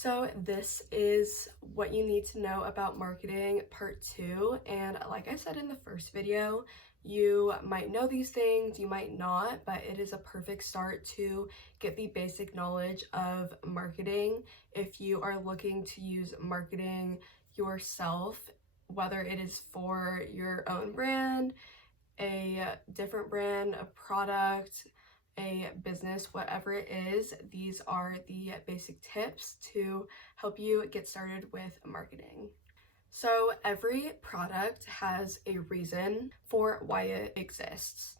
So this is what you need to know about marketing part 2, and like I said in the first video, you might know these things, you might not, but it is a perfect start to get the basic knowledge of marketing if you are looking to use marketing yourself, whether it is for your own brand, a different brand, a product, a business, whatever it is. These are the basic tips to help you get started with marketing. So every product has a reason for why it exists.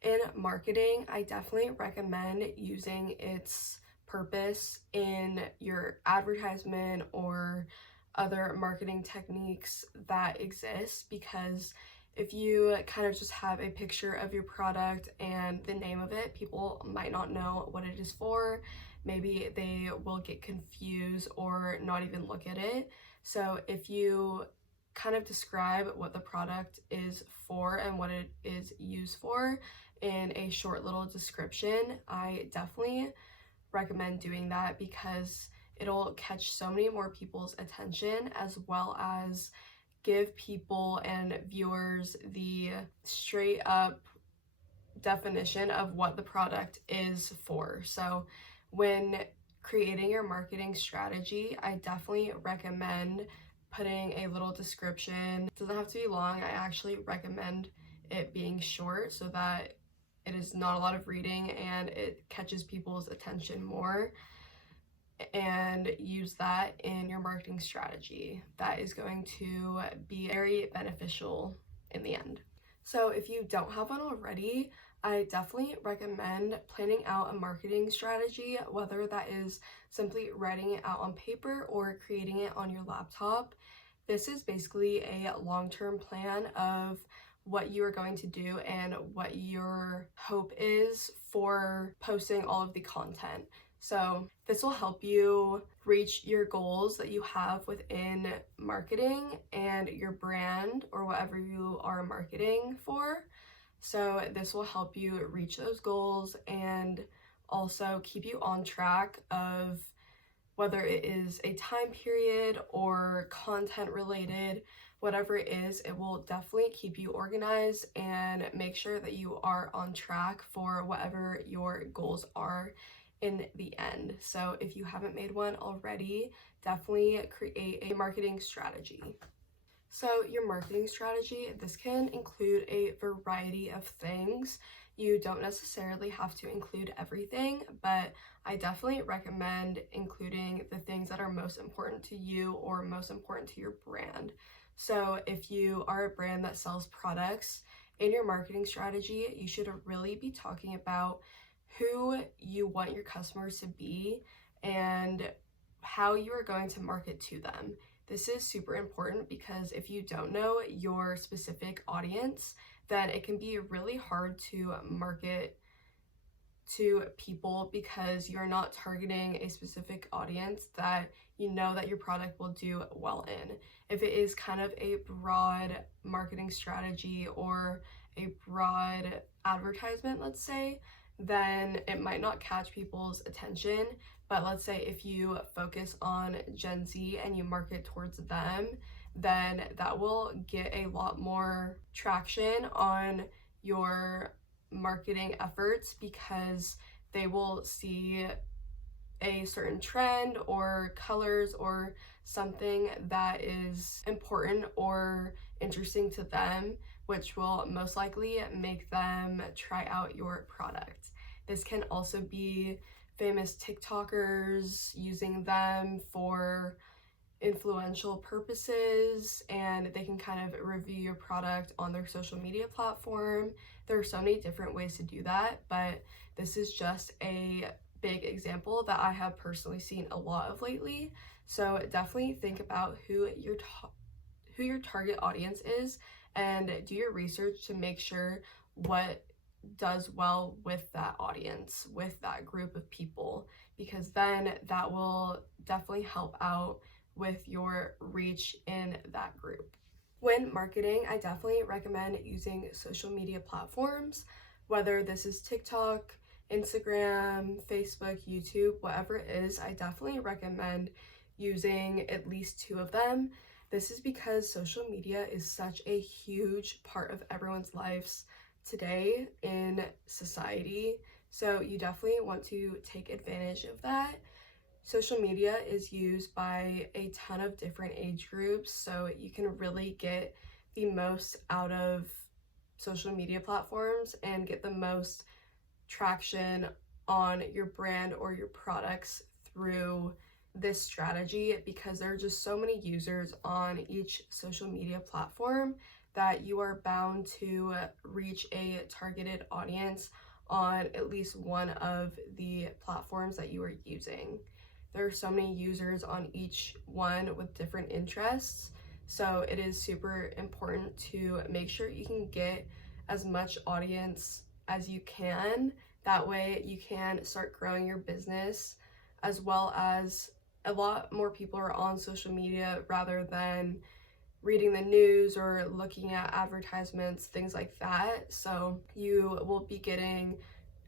In marketing, I definitely recommend using its purpose in your advertisement or other marketing techniques that exist, because if you kind of just have a picture of your product and the name of it, people might not know what it is for. Maybe they will get confused or not even look at it. So if you kind of describe what the product is for and what it is used for in a short little description, I definitely recommend doing that, because it'll catch so many more people's attention, as well as give people and viewers the straight up definition of what the product is for. So when creating your marketing strategy, I definitely recommend putting a little description. It doesn't have to be long. I actually recommend it being short so that it is not a lot of reading and it catches people's attention more, and use that in your marketing strategy. That is going to be very beneficial in the end. So if you don't have one already, I definitely recommend planning out a marketing strategy, whether that is simply writing it out on paper or creating it on your laptop. This is basically a long-term plan of what you are going to do and what your hope is for posting all of the content. So this will help you reach your goals that you have within marketing and your brand or whatever you are marketing for. So this will help you reach those goals and also keep you on track of whether it is a time period or content related, whatever it is. It will definitely keep you organized and make sure that you are on track for whatever your goals are in the end. So if you haven't made one already, definitely create a marketing strategy. So your marketing strategy, this can include a variety of things. You don't necessarily have to include everything, but I definitely recommend including the things that are most important to you or most important to your brand. So if you are a brand that sells products, in your marketing strategy, you should really be talking about who you want your customers to be and how you are going to market to them. This is super important, because if you don't know your specific audience, then it can be really hard to market to people, because you're not targeting a specific audience that you know that your product will do well in. If it is kind of a broad marketing strategy or a broad advertisement, let's say, then it might not catch people's attention. But let's say if you focus on Gen Z and you market towards them, then that will get a lot more traction on your marketing efforts, because they will see a certain trend or colors or something that is important or interesting to them, which will most likely make them try out your product. This can also be famous TikTokers, using them for influential purposes, and they can kind of review your product on their social media platform. There are so many different ways to do that, but this is just a big example that I have personally seen a lot of lately. So definitely think about who your target audience is, and do your research to make sure what does well with that audience, with that group of people, because then that will definitely help out with your reach in that group. When marketing, I definitely recommend using social media platforms, whether this is TikTok, Instagram, Facebook, YouTube, whatever it is. I definitely recommend using at least 2 of them. This is because social media is such a huge part of everyone's lives today in society. So you definitely want to take advantage of that. Social media is used by a ton of different age groups, so you can really get the most out of social media platforms and get the most traction on your brand or your products through this strategy, because there are just so many users on each social media platform that you are bound to reach a targeted audience on at least one of the platforms that you are using. There are so many users on each one with different interests, so it is super important to make sure you can get as much audience as you can. That way you can start growing your business, as well as a lot more people are on social media rather than reading the news or looking at advertisements, things like that. So you will be getting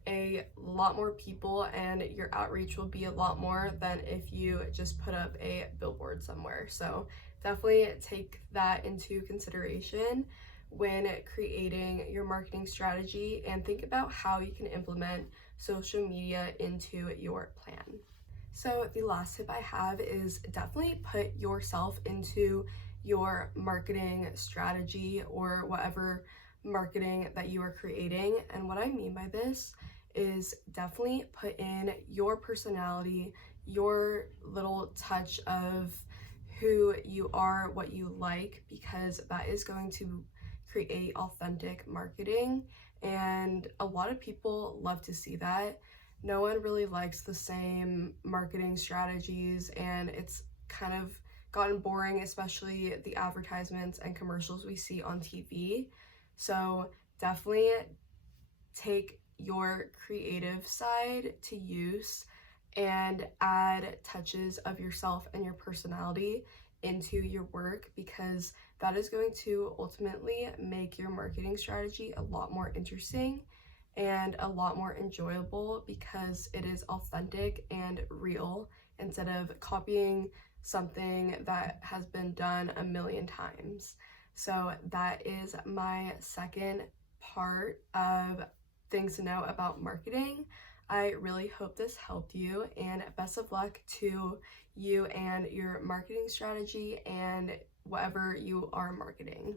a lot more people and your outreach will be a lot more than if you just put up a billboard somewhere. So definitely take that into consideration when creating your marketing strategy, and think about how you can implement social media into your plan. So the last tip I have is definitely put yourself into your marketing strategy or whatever marketing that you are creating. And what I mean by this is definitely put in your personality, your little touch of who you are, what you like, because that is going to create authentic marketing. And a lot of people love to see that. No one really likes the same marketing strategies, and it's kind of gotten boring, especially the advertisements and commercials we see on TV. So definitely take your creative side to use and add touches of yourself and your personality into your work, because that is going to ultimately make your marketing strategy a lot more interesting and a lot more enjoyable, because it is authentic and real instead of copying something that has been done a million times. So that is my second part of things to know about marketing. I really hope this helped you, and best of luck to you and your marketing strategy and whatever you are marketing.